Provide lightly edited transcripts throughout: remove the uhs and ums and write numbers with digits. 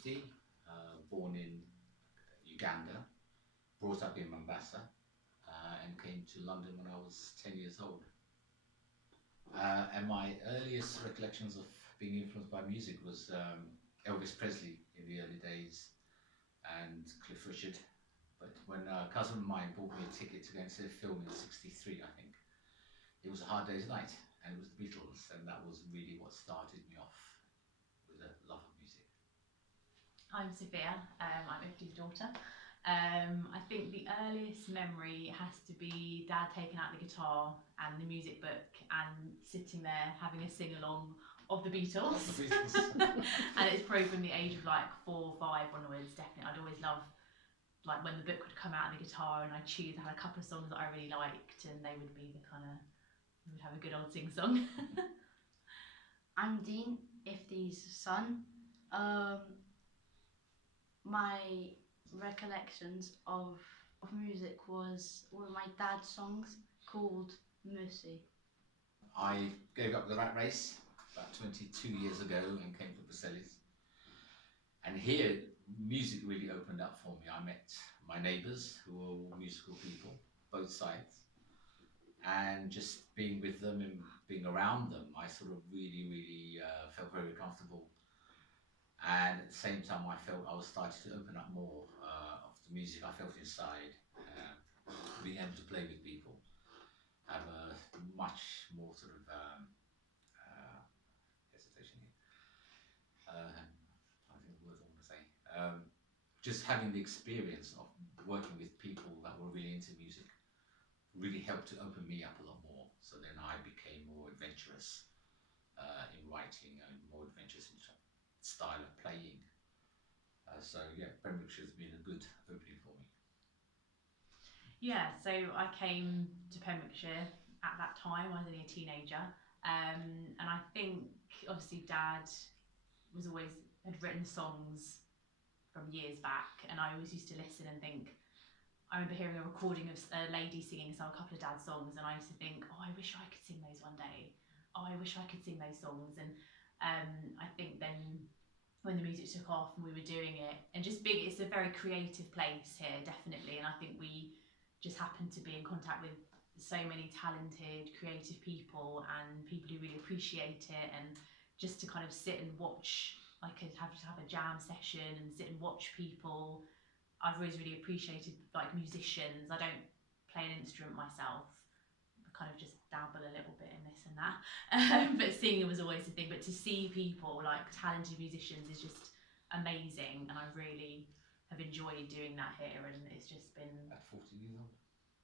Ifti, born in Uganda, brought up in Mombasa, and came to London when I was 10 years old. And my earliest recollections of being influenced by music was Elvis Presley in the early days and Cliff Richard. But when a cousin of mine bought me a ticket to go and see a film in '63, I think, it was A Hard Day's Night, and it was the Beatles, and that was really what started me off with a love of music. I'm Sophia, I'm Ifti's daughter. I think the earliest memory has to be Dad taking out the guitar and the music book and sitting there having a sing-along of the Beatles. The Beatles. And it's probably from the age of like 4 or 5 onwards, definitely. I'd always love like when the book would come out and the guitar and I'd choose, I had a couple of songs that I really liked and they would be the kind of, we would have a good old sing-song. I'm Dean, Ifti's son. My recollections of music was one of my dad's songs called Mercy. I gave up the rat race about 22 years ago and came to Basellis. And here, music really opened up for me. I met my neighbours who were all musical people, both sides. And just being with them and being around them, I sort of really felt very comfortable. And at the same time, I felt I was starting to open up more of the music I felt inside, being able to play with people, have a much more sort of hesitation here. I think the words I want to say. Just having the experience of working with people that were really into music really helped to open me up a lot more. So then I became more adventurous in writing and more adventurous in style of playing. So yeah, Pembrokeshire's been a good opening for me. Yeah, so I came to Pembrokeshire at that time. I was only a teenager, and I think obviously Dad was always had written songs from years back, and I always used to listen and think. I remember hearing a recording of a lady singing a couple of Dad's songs, and I used to think, oh, I wish I could sing those one day. Oh, I wish I could sing those songs. And I think then when the music took off and we were doing it, and just being, it's a very creative place here, definitely. And I think we just happened to be in contact with so many talented, creative people and people who really appreciate it. And just to kind of sit and watch, I could have a jam session and sit and watch people. I've always really appreciated like musicians. I don't play an instrument myself. I kind of just dabble a little bit in this and that. But singing was always the thing. But to see people like talented musicians is just amazing, and I really have enjoyed doing that here. And it's just been At 14 years old.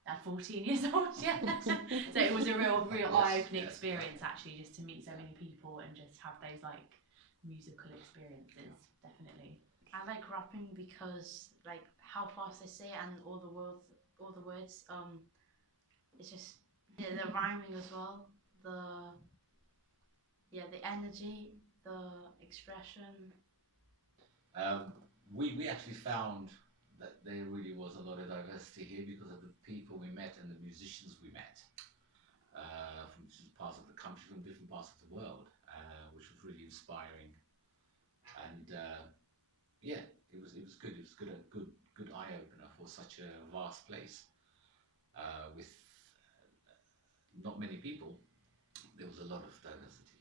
At 14 years old, yeah. So it was a real eye-opening experience actually, just to meet so many people and just have those like musical experiences, definitely. I like rapping because like how fast I say it and all the words, it's just the rhyming as well, the energy, the expression. We actually found that there really was a lot of diversity here because of the people we met and the musicians we met from different parts of the country, from different parts of the world, which was really inspiring. And yeah, it was good. It was a good eye opener for such a vast place with not many people. There was a lot of diversity.